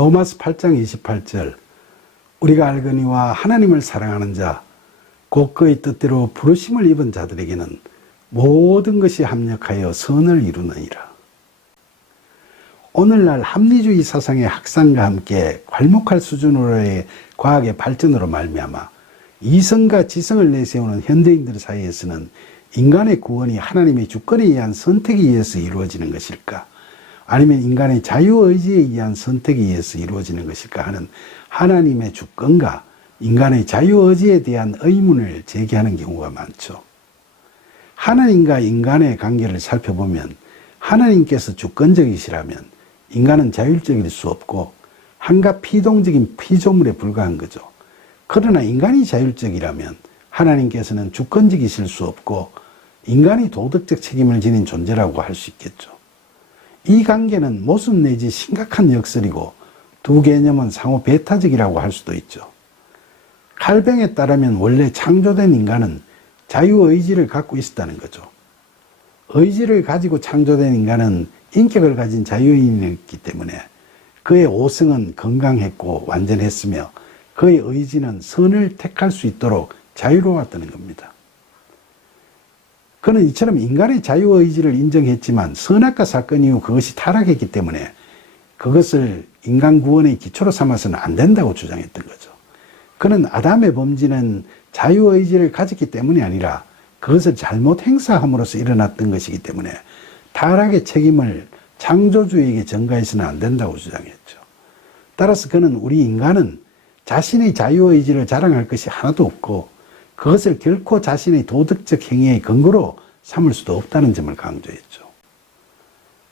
로마서 8장 28절 우리가 알거니와 하나님을 사랑하는 자 곧 그의 뜻대로 부르심을 입은 자들에게는 모든 것이 합력하여 선을 이루느니라. 오늘날 합리주의 사상의 확산과 함께 괄목할 수준으로의 과학의 발전으로 말미암아 이성과 지성을 내세우는 현대인들 사이에서는 인간의 구원이 하나님의 주권에 의한 선택에 의해서 이루어지는 것일까? 아니면 인간의 자유의지에 의한 선택에 의해서 이루어지는 것일까 하는 하나님의 주권과 인간의 자유의지에 대한 의문을 제기하는 경우가 많죠. 하나님과 인간의 관계를 살펴보면 하나님께서 주권적이시라면 인간은 자율적일 수 없고 한갓 피동적인 피조물에 불과한 거죠. 그러나 인간이 자율적이라면 하나님께서는 주권적이실 수 없고 인간이 도덕적 책임을 지닌 존재라고 할 수 있겠죠. 이 관계는 모순 내지 심각한 역설이고 두 개념은 상호 배타적이라고 할 수도 있죠. 칼뱅에 따르면 원래 창조된 인간은 자유의지를 갖고 있었다는 거죠. 의지를 가지고 창조된 인간은 인격을 가진 자유인이었기 때문에 그의 오성은 건강했고 완전했으며 그의 의지는 선을 택할 수 있도록 자유로웠다는 겁니다. 그는 이처럼 인간의 자유의지를 인정했지만 선악과 사건 이후 그것이 타락했기 때문에 그것을 인간 구원의 기초로 삼아서는 안 된다고 주장했던 거죠. 그는 아담의 범죄는 자유의지를 가졌기 때문이 아니라 그것을 잘못 행사함으로써 일어났던 것이기 때문에 타락의 책임을 창조주에게 전가해서는 안 된다고 주장했죠. 따라서 그는 우리 인간은 자신의 자유의지를 자랑할 것이 하나도 없고 그것을 결코 자신의 도덕적 행위의 근거로 삼을 수도 없다는 점을 강조했죠.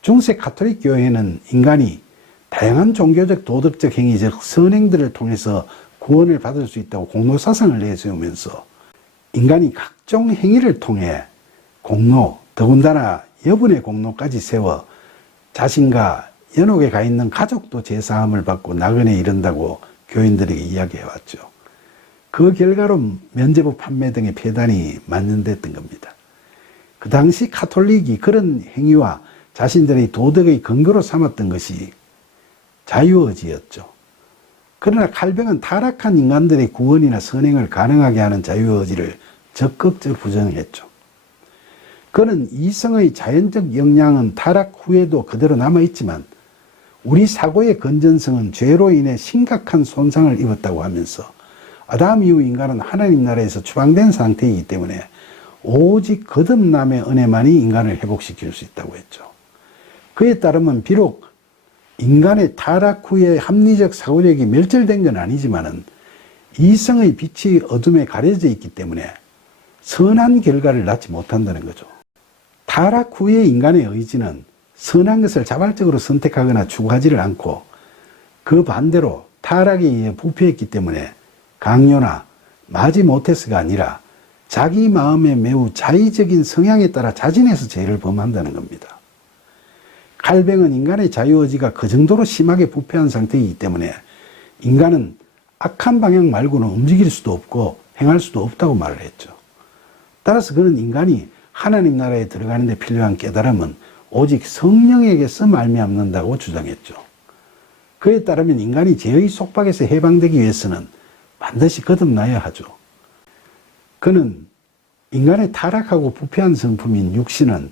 중세 가톨릭 교회는 인간이 다양한 종교적 도덕적 행위 즉 선행들을 통해서 구원을 받을 수 있다고 공로사상을 내세우면서 인간이 각종 행위를 통해 공로, 더군다나 여분의 공로까지 세워 자신과 연옥에 가 있는 가족도 제사함을 받고 나그네에 이른다고 교인들에게 이야기해왔죠. 그 결과로 면죄부 판매 등의 폐단이 만연됐던 겁니다. 그 당시 가톨릭이 그런 행위와 자신들의 도덕의 근거로 삼았던 것이 자유의지였죠. 그러나 칼뱅은 타락한 인간들의 구원이나 선행을 가능하게 하는 자유의지를 적극적으로 부정했죠. 그는 이성의 자연적 역량은 타락 후에도 그대로 남아있지만 우리 사고의 건전성은 죄로 인해 심각한 손상을 입었다고 하면서 아담 이후 인간은 하나님 나라에서 추방된 상태이기 때문에 오직 거듭남의 은혜만이 인간을 회복시킬 수 있다고 했죠. 그에 따르면 비록 인간의 타락 후에 합리적 사고력이 멸절된 건 아니지만은 이성의 빛이 어둠에 가려져 있기 때문에 선한 결과를 낳지 못한다는 거죠. 타락 후에 인간의 의지는 선한 것을 자발적으로 선택하거나 추구하지를 않고 그 반대로 타락에 의해 부패했기 때문에 강요나 마지 못해서가 아니라 자기 마음에 매우 자의적인 성향에 따라 자진해서 죄를 범한다는 겁니다. 칼뱅은 인간의 자유의지가 그 정도로 심하게 부패한 상태이기 때문에 인간은 악한 방향 말고는 움직일 수도 없고 행할 수도 없다고 말을 했죠. 따라서 그는 인간이 하나님 나라에 들어가는 데 필요한 깨달음은 오직 성령에게서 말미암는다고 주장했죠. 그에 따르면 인간이 죄의 속박에서 해방되기 위해서는 반드시 거듭나야 하죠. 그는 인간의 타락하고 부패한 성품인 육신은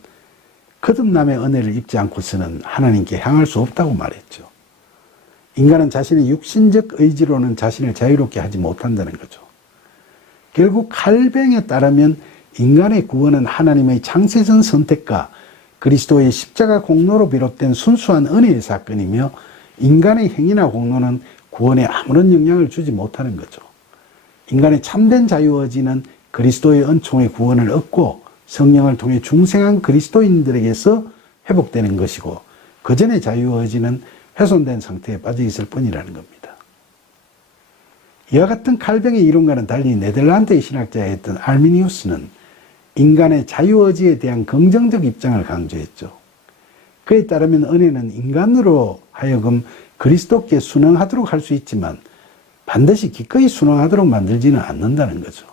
거듭남의 은혜를 입지 않고서는 하나님께 향할 수 없다고 말했죠. 인간은 자신의 육신적 의지로는 자신을 자유롭게 하지 못한다는 거죠. 결국 칼뱅에 따르면 인간의 구원은 하나님의 창세전 선택과 그리스도의 십자가 공로로 비롯된 순수한 은혜의 사건이며 인간의 행위나 공로는 구원에 아무런 영향을 주지 못하는 거죠. 인간의 참된 자유의지는 그리스도의 은총의 구원을 얻고 성령을 통해 중생한 그리스도인들에게서 회복되는 것이고 그 전의 자유의지는 훼손된 상태에 빠져 있을 뿐이라는 겁니다. 이와 같은 칼뱅의 이론과는 달리 네덜란드의 신학자였던 알미니우스는 인간의 자유의지에 대한 긍정적 입장을 강조했죠. 그에 따르면 은혜는 인간으로 하여금 그리스도께 순응하도록 할 수 있지만 반드시 기꺼이 순응하도록 만들지는 않는다는 거죠.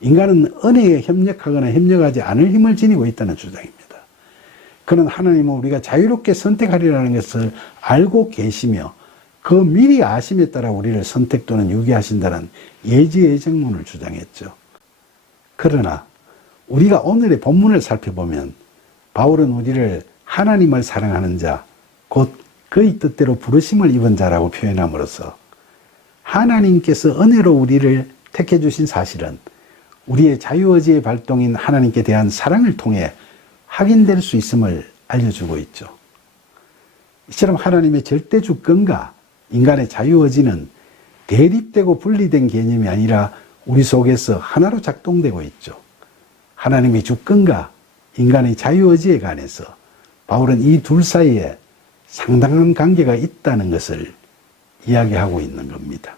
인간은 은혜에 협력하거나 협력하지 않을 힘을 지니고 있다는 주장입니다. 그는 하나님은 우리가 자유롭게 선택하리라는 것을 알고 계시며 그 미리 아심에 따라 우리를 선택 또는 유기하신다는 예지예정론을 주장했죠. 그러나 우리가 오늘의 본문을 살펴보면 바울은 우리를 하나님을 사랑하는 자, 곧 그의 뜻대로 부르심을 입은 자라고 표현함으로써 하나님께서 은혜로 우리를 택해 주신 사실은 우리의 자유의지의 발동인 하나님께 대한 사랑을 통해 확인될 수 있음을 알려주고 있죠. 이처럼 하나님의 절대 주권과 인간의 자유의지는 대립되고 분리된 개념이 아니라 우리 속에서 하나로 작동되고 있죠. 하나님의 주권과 인간의 자유의지에 관해서 바울은 이 둘 사이에 상당한 관계가 있다는 것을 이야기하고 있는 겁니다.